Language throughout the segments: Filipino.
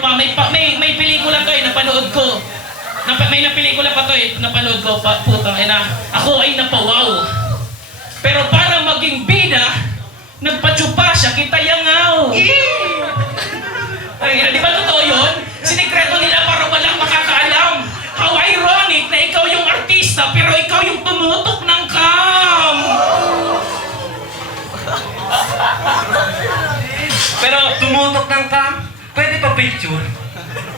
meron pa, may pelikula to napanood ko. May pelikula pa to napanood ko, putang ina. Ako ay napawaw. Pero para maging bida, nagpatsupa siya, kita yangaw. Ay, di ba totoo yun? Sinikreto nila para walang makakaalam. How ironic na ikaw yung artista, pero ikaw yung tumutok ng cam. Pero tumutok ng cam, pwede pa picture?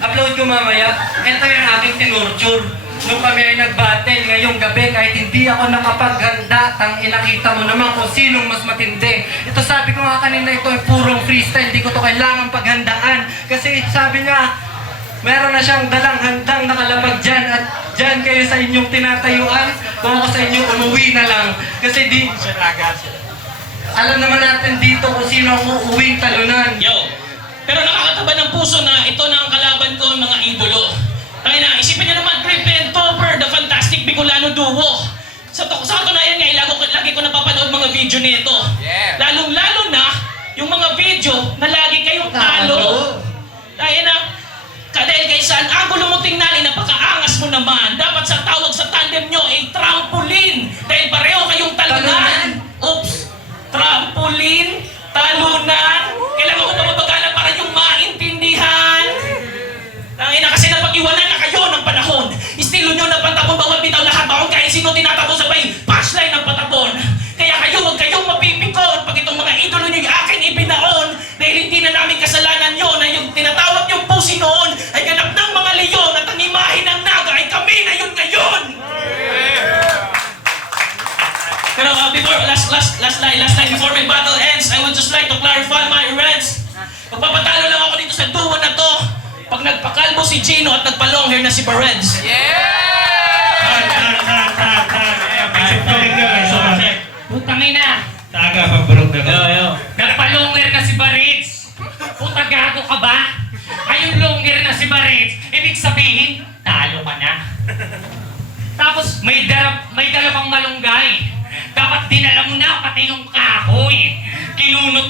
Upload ko mamaya. Ito yung aking tinurture. Nung kami ay nag-battle ngayong gabi, kahit hindi ako nakapaghanda, inakita mo naman kung sinong mas matindi. Ito sabi ko nga kanina, ito ay purong freestyle, di ko to kailangan paghandaan. Kasi sabi nga, meron na siyang dalang handang nakalapag dyan at dyan kayo sa inyong tinatayuan, kung ako sa inyo umuwi na lang. Kasi di, alam naman natin dito kung sino ang uuwing talunan. Yo, pero nakakataba ng puso na ito na ang kalaban ko, mga idolo. Kaya na, isipin niyo naman, Creepy and Topper, the fantastic Bicolano duo. Sa katunayan nga, lagi ko napapanood mga video nito. Yeah. Lalong-lalo na, yung mga video na lagi kayong talo. Kaya na, dahil kay saan angulo mo tingnan, napakaangas mo naman. Dapat sa tawag sa tandem nyo ay trampoline. Dahil pareho kayong talunan. Oops. Trampoline, talunan. Kailangan ko pa mabagala para yung maintindihan. Tangina kasi napag-iwanan na kayo ng panahon. Estilo nyo na patapon, bawal bitaw lahat baon kahit sino tinatapon sabay punchline ng patapon. Kaya kayo, huwag kayong mapipikon pag itong mga idolo nyo yung aking ibinaon dahil hindi na namin kasalanan nyo na yung tinatawag yung pusi noon ay ganap ng mga leyon at ang imahe ng naga ay kami na yun ngayon. Pero before, last line before my battle ends, I would just like to clarify my rants. Magpapatalo lang ako dito sa duo na to pag nagpakalbo si Gino at nagpa-long hair na si Bareds. Putang ina! Taga, pagbarog na ba? Nagpa-long hair na si Bareds. Puta gago ka ba? Ay yung long hair na si Bareds, ibig sabihin, talo ka na. Tapos may dalawang malunggay. Dapat dinala mo na pati yung kahoy.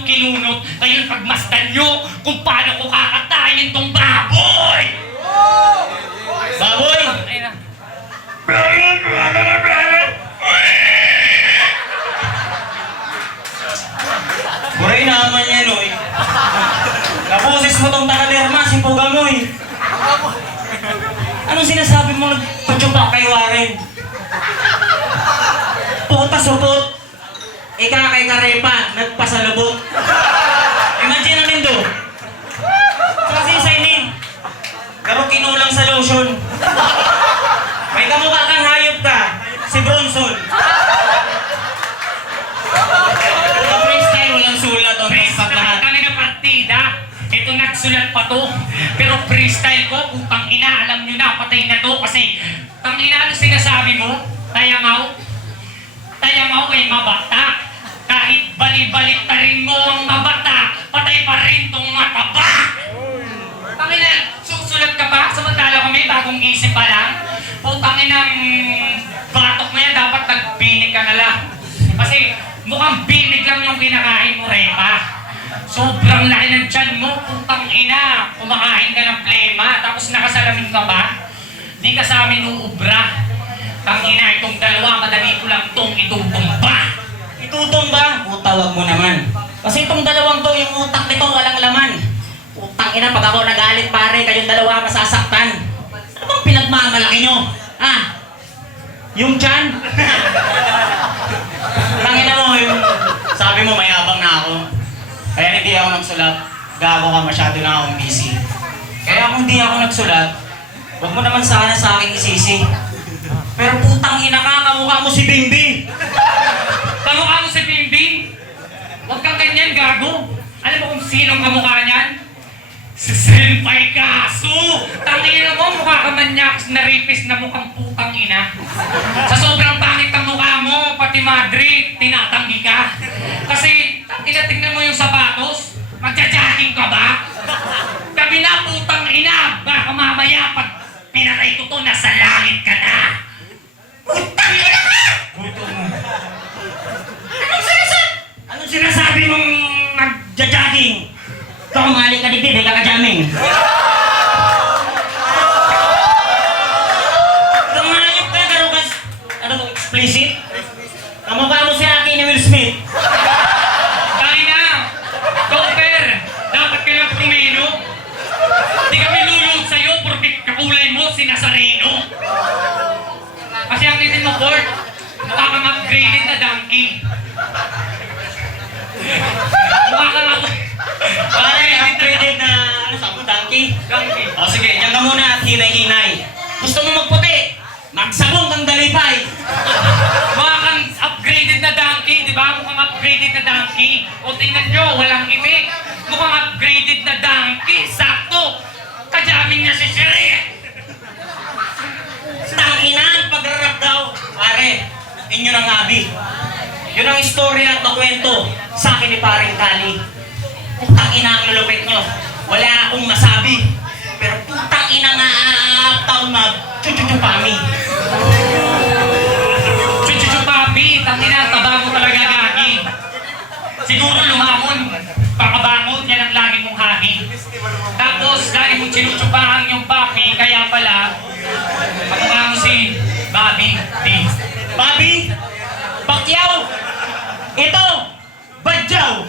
Kinunot. Ngayon pagmasdan nyo kung paano ko kakatayin tong baboy! Baboy! Buray naman yan, oy. Napusis mo tong takaderma, simpuga mo, eh. Anong sinasabi mo nagpatsupak kay Warren? Puta supot. Ika kay Karepa, nagpasalubot. Imagine ang nindo. Kasi sa ini, garo kinulang sa lotion. May kamukha kang hayop ka, si Bronson. Puta freestyle, walang sulat o Freestyle kami na partida. Ito nagsulat pa to. Pero freestyle ko, putang ina, alam nyo na, patay na to. Kasi, tang ina, ano sinasabi mo? Tayangaw ay mabata. Kahit bali-balik ta rin mo ang mabata, patay pa rin tong mataba. Tang ina, susulat ka pa? Samantala kami, bagong isip pa lang. Putang inang batok na yan, dapat nagbinig ka na lang. Kasi mukhang binig lang yung kinakain mo, Repa. Sobrang laki ng tiyan mo, putang ina. Kumakain ka ng plema, tapos nakasalamin ka ba? Di ka sa amin uubra. Tangina, itong dalawa, madali ko lang itong itutumba. Itutumba? Tawag mo naman. Kasi itong dalawang to, yung utak nito walang laman. Utang ina, pag ako nagalit pare, kayong dalawa masasaktan. Ano bang pinagmamalaki nyo? Yung tiyan? Tangina mo, yung sabi mo mayabang na ako. Kaya hindi ako nagsulat. Gago ka, masyado na akong busy. Kaya kung hindi ako nagsulat, huwag mo naman sana sa akin isisi. Pero putang ina ka, kamukha mo si Bimbi. Kamukha mo si Bimbing? Huwag kang ganyan, gago. Alam mo kung sinong kamukha niyan? Si Senpai Kasu! Tangina mo, mukha ka manyak na rapist na mukhang putang ina. Sa sobrang pangit ang mukha mo, pati Madrid, tinatanggi ka. Kasi, tingnan mo yung sapatos, magja-jogging ka ba? Kami na, putang ina, baka mamaya pag pinatay ko to, nasa langit ka na. Putang ina ka! Anong sinasabi mong nagja-jogging? Ikaw, mali ka dito, hindi ka ka-jamming. upgraded na donkey. Mukha kang Pare, upgraded na, ano sabi mo, donkey? donkey. O sige, diyan ka muna at hinay-hinay. Gusto mo magputi? Magsabong kang dalipay. Mukha kang upgraded na donkey, di ba? Mukhang upgraded na donkey. O tingnan nyo, walang imik. Mukhang upgraded na donkey. Sakto. Kajamin niya si Siri. Tangina, ang pagrarap daw. Pare, inyo ng abi. Yun ang istorya at makwento sa akin ni paring Kali. Putang ina ang lulupit nyo. Wala akong masabi. Pero putang ina nga taon mag-chuchuchupami. Chuchuchu papi, tangina, taba mo talaga gagi. Siguro lumamon, pakabangon, yan ang lagi mong hagi. Tapos, lagi mong chinuchupahan yung papi, kaya pala, pagmukha mo si Bobby D. Bobby, Pacquiao, ito, Badjaw.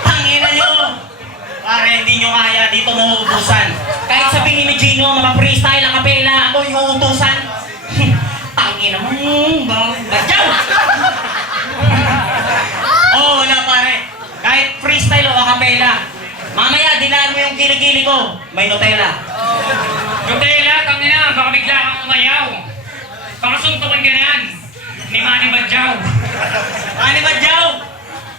Tangina nyo. Pare, hindi nyo kaya dito mauubusan. Kahit sabihin ni Gino, mga-freestyle ang kapela, ako yung uutusan. Tangina mo, Badjaw. Oo, wala pare. Kahit freestyle o acapella. Mamaya, dinaan mo yung kilikili ko. May Nutella. Nutella, tangina, baka bigla kang umayaw. Baka suntukin ka na yan. Ni Manny Badjaw. Ani Badjaw!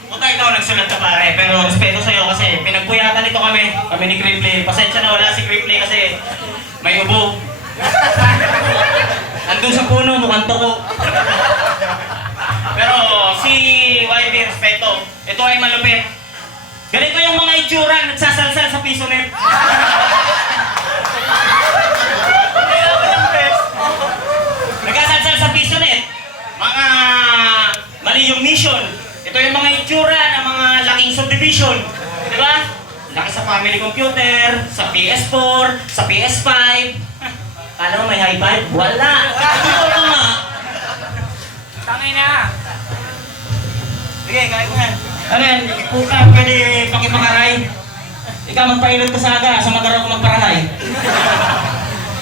Puta, ikaw nagsulat ka pare. Pero respeto sa'yo kasi pinagpuyatan ito kami. Kami ni Cripley. Pasensya na wala si Cripley kasi may ubo. Andun sa puno, mukhang toko. Pero si YB, respeto. Ito ay malupit. Ganito yung mga itsura nagsasalsal sa piso net. Nagsasalsal sa piso net. Mga mali yung mission. Ito yung mga itsura ng mga laking subdivision. Di ba? Laki sa family computer, sa PS4, sa PS5. Kala mo may high five? Wala! Ito nga. Tangina. Sige, kaya ko yan. Ano yan? Puta, pwede pakipakaray. Ikaw magpailot ka sa aga, sa magaraw ko magparahay.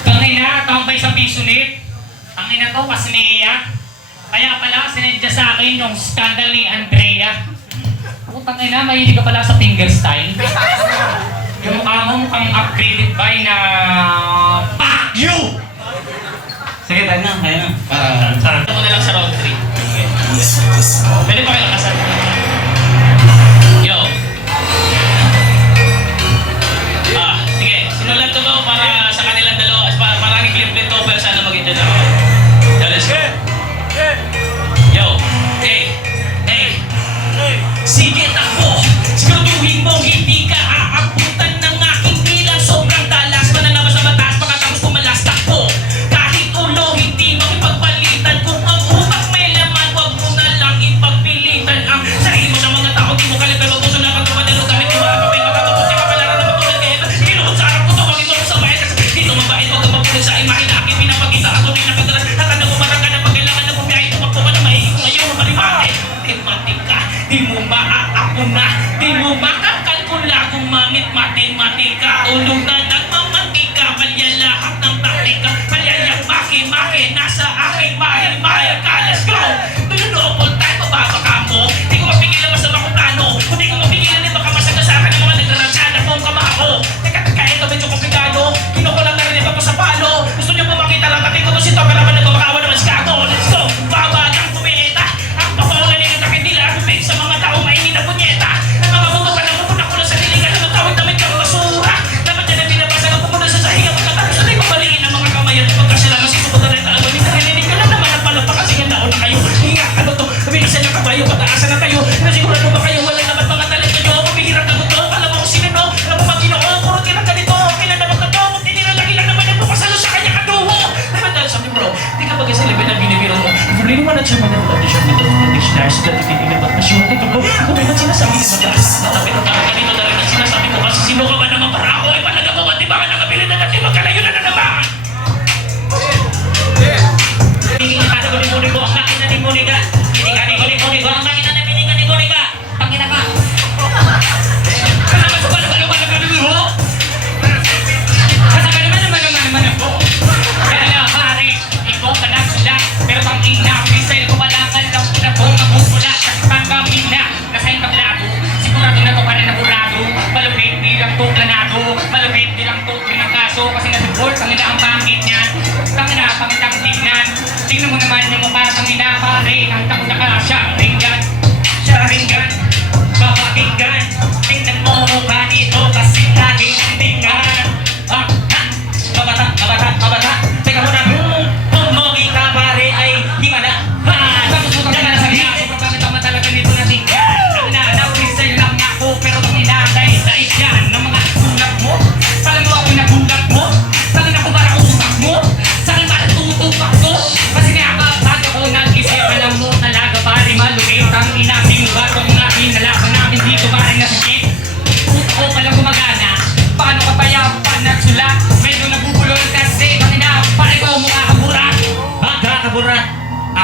Tangina, tambay sa pisonit. Tangina to, pasniya. Kaya pala, sinedya sa akin yung scandal ni Andrea. Putang ina, mahilig ka pala sa fingerstyle. Yung mukha mo mukhang upgraded by na... Fuck you! Sige, tayo na, tayo na. Ito mo na lang sa round 3. Pwede pa kayo lakasan. Yo. Sige. Sinulat ko to para sa kanilang dalawa. Para i-clip to, pero sana maging dyan ako. Yo, let's go. Yo. Hey. Sige, takbo. Siguraduhin mo hindi ka aabutan ng aking bilang. Sobrang dalas, mananabas na batas pagkatapos kumalas takbo. Kahit ulo, hindi makipagpalitan. Kung ang utak may laman, wag mo na lang ipagpilitan ang sarili mo sa mga tao. Di mo kalit pero puso na pagkamadalo gamit yung mga papel. Makakapos ka palaran na matulad kaya kinuhod sa harap ko to. Maging mo sa bahay kasi dito mabait. Huwag ka mapulit sa imahe na aking pinapakita. Ako rin nakadalas. Natanda ko marang ka na pag kailangan na bumiyahe. Tumakbo ka na mahigit kung ayaw mo malimate. Matematika, di mo maaakuna. Di mo makakalkula kung mamit matematika. Ulong na nagmamatika. Palya lahat ng taktika. Palyayak maki-maki. Nasa aking bahay-bahay ka. Let's go! Tulunopol tayo, mababaka mo. Di ko mapigilan masama kong plano. Kung di ko mapigilan, di baka masagasaka ng mga nagraransada kung kamao. Teka, ito medyo komplikado. Kinukulang na rin iba ko sa palo. Gusto niyo po makita lang ating ko si Tom. Pero naman nagmamakawa naman si Kato. Let's go! Baba ng kumita. Ang papawalan nila na hindi lang sa mga tao mainit na punyeta. Ang mga mundo ka lang pupunta ko lang sa diligan. Ang tawid damit kang basura. Dapat yan ang binabasa ng pupunta sa sahinga. Pagkatapos na ibabaliin ang mga kamay at pagkasalaman si pupunta rin talaga. Minsan nilinig ka lang naman ang palapa kasi yung daon na kayo. Hinga, ano to? Bilisan yung kabayo, pataasan na kayo. Nasigurado ba kayo? Wala naman mga talento nyo. Mabihirap na gusto. Alam mo kung sino no? Alam mo Panginoon, puro tirang ganito. Kinanaman ka to. Kung tiniralagi lang naman ang bukasalo sa kanya katuho. Naman dahil sabi bro, di ka pag-isilipin ang binibiro mo. Liniwan at siya mag-condition dito ng dictionary sa gatititigil ba't masyunti ito bro? Kung may sinasabi ko ba? Natapit ang tawag kanito na rin ang sinasabi ko kasi sino ka ba naman para ako ay palaga mo at di ba ka nakabilin na natin magkalayo na naman? Hindi ka na guli-guli ko ang makina ni Monica. Hindi ka ni guli-guli ko ang makina ni Monica. Pangina ka. Kasama sa balo-balo ka na kami mo? Kasama naman naman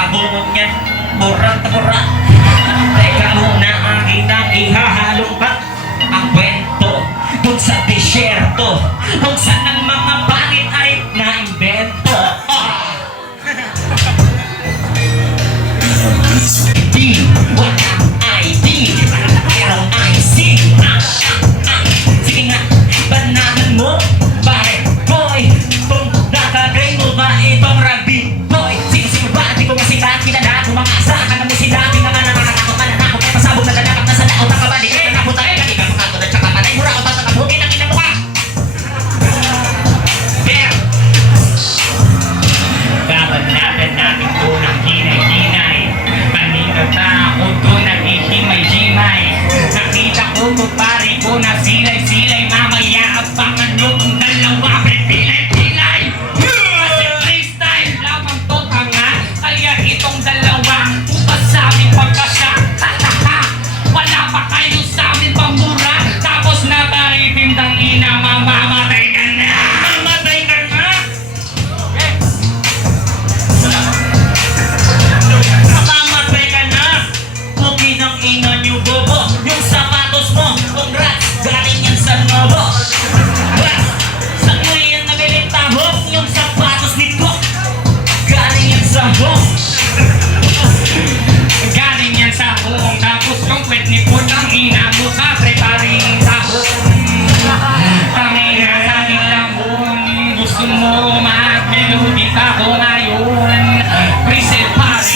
Napakabungod niyan. Burat na burat. Teka muna, akin ang ihahalong pa ang kwento dun sa disyerto kung saan ang mga pangit ay naimbento. Di, walang ID, merong IC. Sige nga, banahan mo, pare boy. Kung nakagay mo ba itong rugby boy? Sino ba? Di ko nga sila kilala. Kumangasa ka na mo sila. Di nga nga nakakatakot ka na nakot. May pasabog na dadakap na sa laot. Ang kabalik ka na napunta. Kanigang makatod at saka panay. Mura o ba sa kabukin ang ina mo ka? There! Babad-labad natin po ng hinay-hinay. Kanina ba ako to naghihimay-himay? Nakita ko to pare ko na silay-silay. Mamaya abangan nyo tong dalawa pilay-pilay. Kasi freestyle lamang to tanga. Kaya itong dalawa upas sa aming pagkasya. Wala pa kayo sa aming pamura. Tapos naparitindang ina, mamamatay ka na. Mamatay ka na. Makamatay ka na! Pugi ng ina niyo bobo. Yung sapatos mo, congrats, galing yan sa Novo. Sa yan nabiling tahok. Yung sapatos nito, galing yan sa Hong. Galing yan sa buong. Tapos yung kwet ni Putang ina mo sa preparing tahong. Tangina sa aking lamon. Gusto mo mag-melody ako ngayon. Present pare,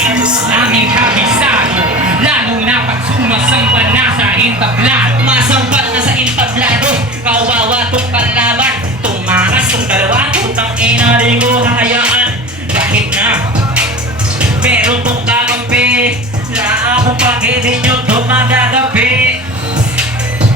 aming kabisado. Lalo na pag sumasamba na sa entablado. Masampat na sa intablado. Kawawa tong kalaban. Tumangas tong dalawa. Putang ina, di ko hahayaan. Kahit na pero kung kakampi, na akong pagkilin nyo ito magagapi.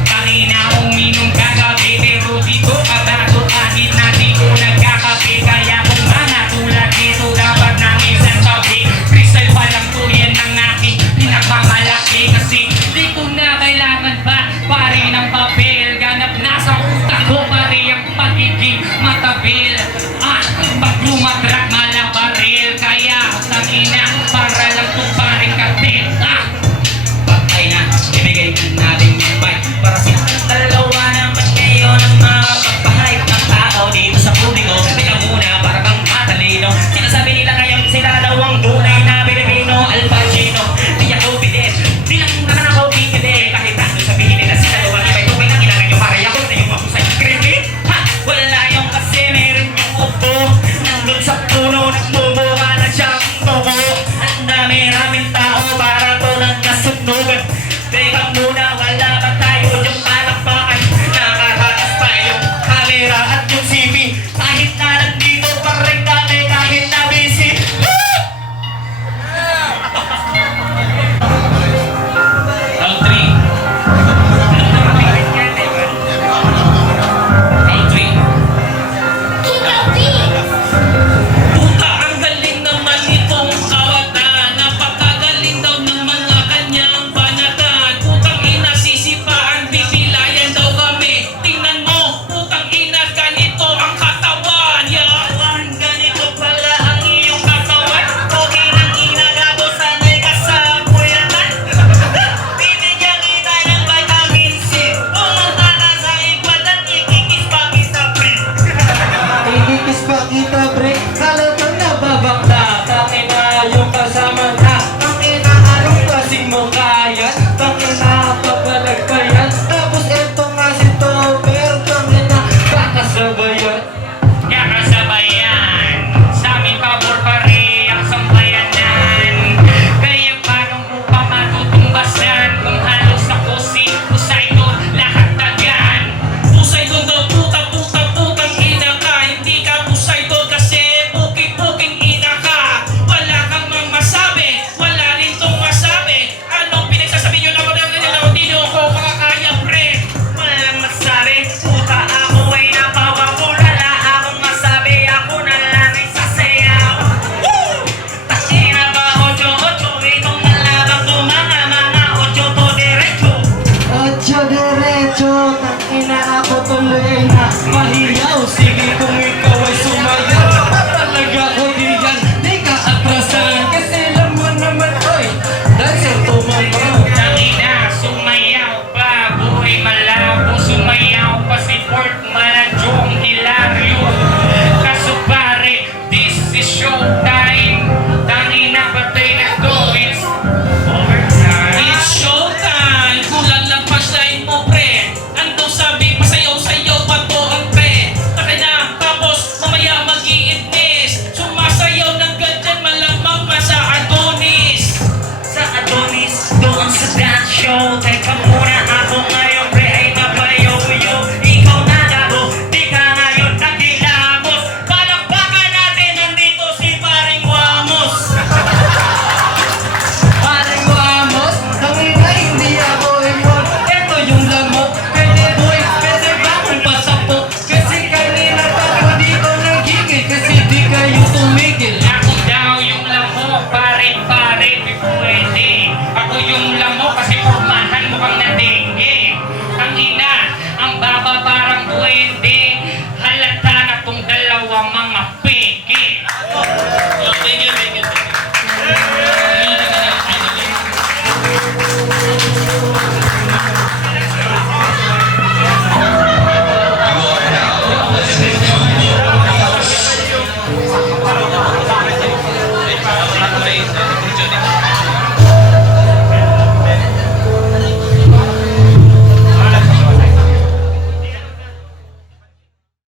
Kanina uminom kagabi pero dito kabado kahit na di ko nagkakape. Kaya kung mga tulad dito dapat namin sa tabi. Crystal pa lang to yan ang aking pinagmamalaki. Kasi di ko na kailangan pa pare ng papel. Ganap na sa utak ko pare ang pagiging matabil. Pag lumatrak malabaril. Kaya tangina para lang to paring katil. Patay na, ibigay na natin yung bike. Para silang dalawa naman ngayon ang makapagpahype ng tao dito sa publiko. Teka muna, para kang matalino. Sinasabi nila ngayon sila daw ang tunay na Pilipino. Al Pacino, di ako bilis. Di lang naman ako bibili. Kahit ano sabihin nila sila daw ang iba. Ito may nanginangan yung pare ako na yung mahusay. Creepy? Ha? Wala yung kasi meron yung upo. Nandun sa puno, nagmumuha na siyang tubo. Ang dami-raming tao para to lang nasunugan. Teka muna, wala ba tayo yung palakpakan? Nakakatas pa yung camera at yung CV. Kahit na nandito pa rin kami, kahit na busy. Round 3. Round 3. Puta, ang galing naman nitong kawatan. Napakagaling daw ng mga kanyang banatan. Putang ina, mukhang na dengue. Ang ina, ang baba parang duwende.